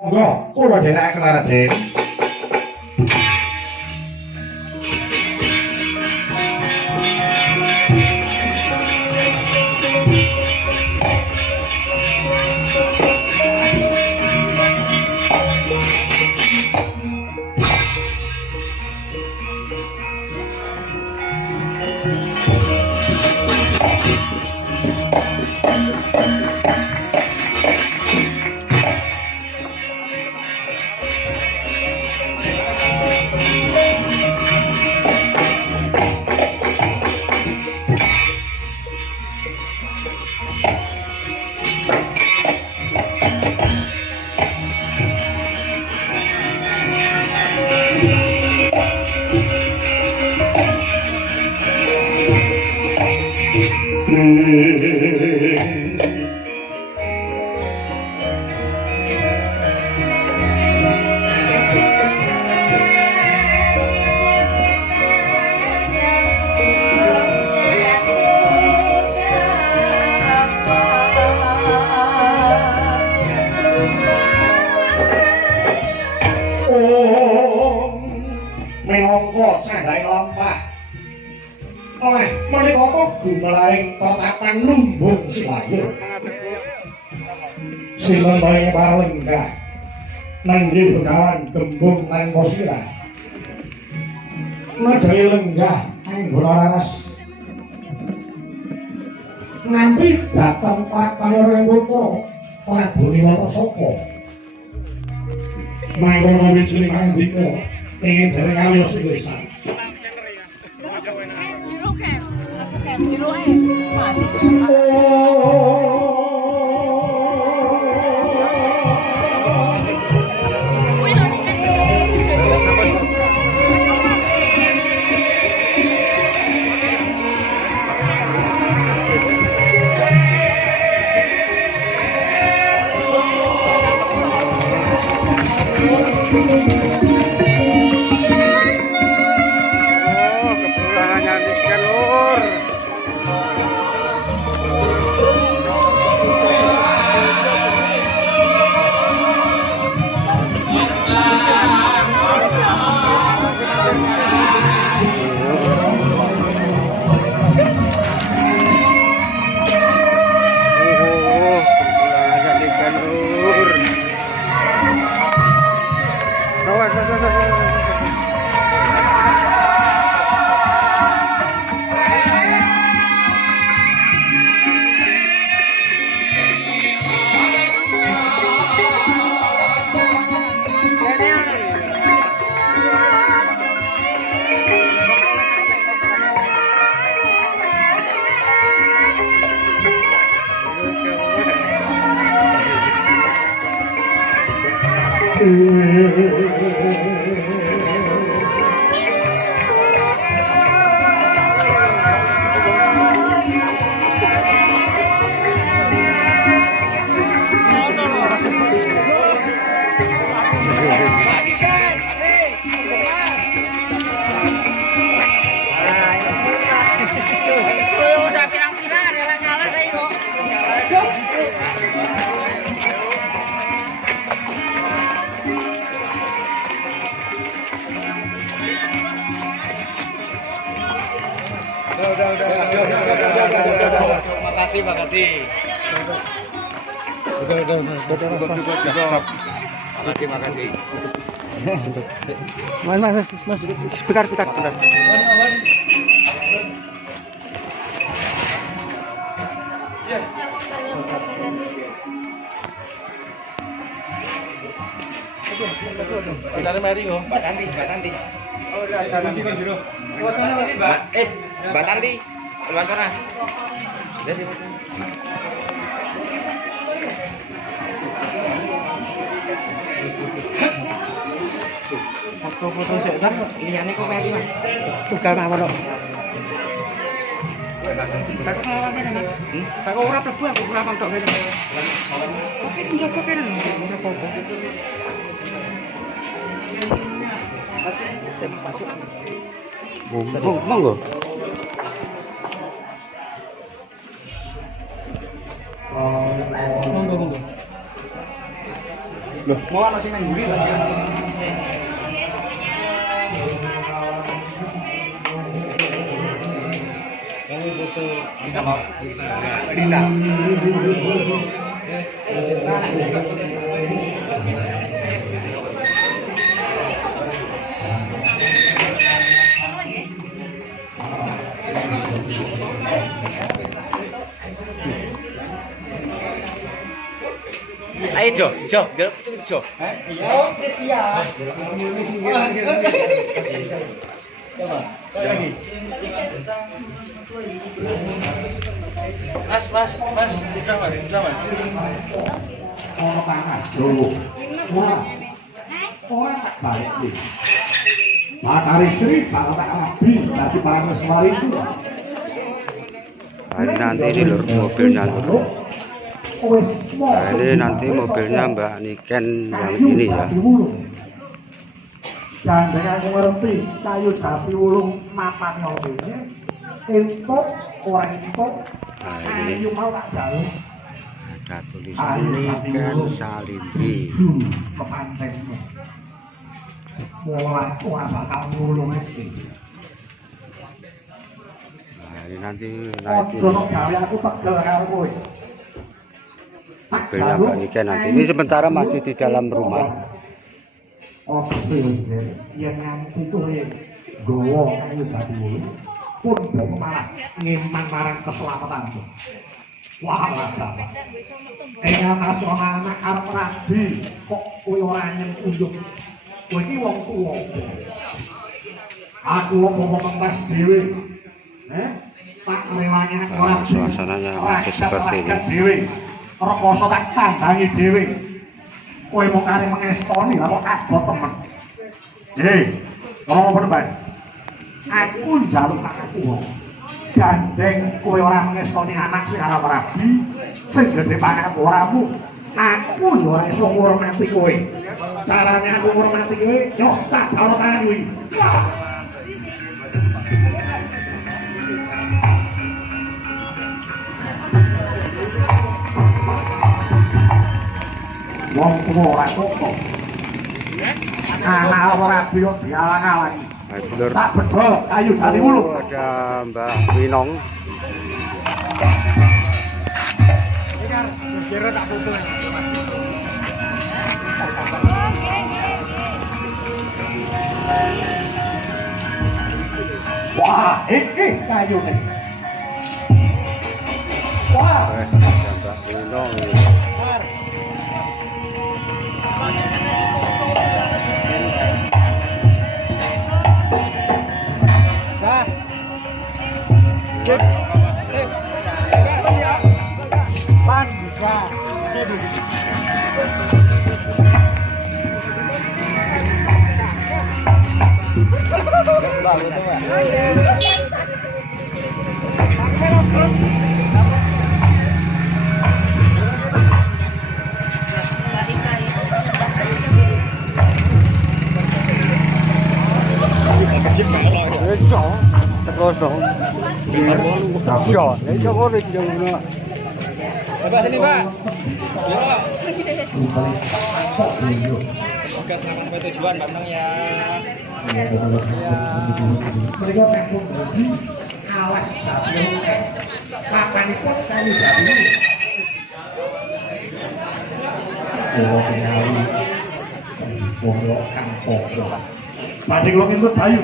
Monggo, kula dherekaken Raden. Minangka candhaing lampah. Oleh menika gumelaring pertapan lumbung silayur. Silentoing palenggah nenggih begawan gembung tanpa sirah. Nadai lenggah anggona raras. Nampi dateng pangeran putra Prabu Niwata Saka. Mangkono wijining andika ingin dereng aliyos lisan. Makasih. Makasih. Mas. Bentar. Dari mari yo. Mbak Tanti. Oh, Mbak Tanti. Keluar sana. Sudah sih. Foto-foto sik kan liyane kok mari Mas. Tugal mawon kok. Tak kok lawan kene Mas. Tak kok ora mlebu aku ora mantok kene. Oke njoko kene ora apa-apa. Masuk. Monggo. Monggo. Loh, mau ana sing nang mburi lho. Kamu foto kita mau. Dinda. Ayo Jo, gerak itu Jo. Iya, siap. Coba, lagi. Mas, udah mas. Ono tangan Jawa. Wah. Ora tak balik iki. Batari Sri bakal tak rabi dadi para meswari itu. Ini nanti di luar mobilnya tuh. Nah, ini nanti mobilnya Mbak Niken yang ini ya. Dan dengan aku ngerti kayu jati ulung mapan ngomongnya entuk orang entuk Nah, ini kayu mau tak jauh ada tulisan Niken Salindri. Kepantengnya mulai tua bakal ngulung itu. Nah, ini nanti naik Ojo gawe aku tegel karo kowe. mobilnya Mbak Niken nanti. Ini sementara masih di dalam rumah. Oh, yang nanti itu gowo kayu jati ulung pun malah ngiman marang keselamatan itu. Wah, bapak. Enggak nasional anak arep rabi kok kowe ora nyentunjuk. Kowe iki wong tuwa. Aku mau pentas dhewe. Tak relanya ora. Suasananya masih seperti ini. Dhewe. Rekoso tak tandangi dhewe. Kowe mau kare mengestoni lha kok abot temen. Ngomong bener, aku njaluk anakku. Gandeng kowe ora mengestoni anak sing arep rabi, sing gedhe pangat oramu. Aku yo ora iso ngurmati kowe. Carane aku ngurmati kowe, yo tak karo tangan kuwi. Wong tuwa ora kok. Anak ora rabi yo dialang-alangi. Nah, dulur. Tak bedol kayu jati ulung. Ada Mbak Winong. Kira tak foto. Wah, iki kayune. Wah, Ada Mbak Winong. Pan bisa. Terus dong. Iya, ini coba dulu. Coba sini, Pak. Oke, selamat sampai tujuan, Mbak Menang ya. mereka sempur bagi alas jati. Papanipun kayu jati. Oh, kenali. Pondok kampung. Badhe wong itu bayu.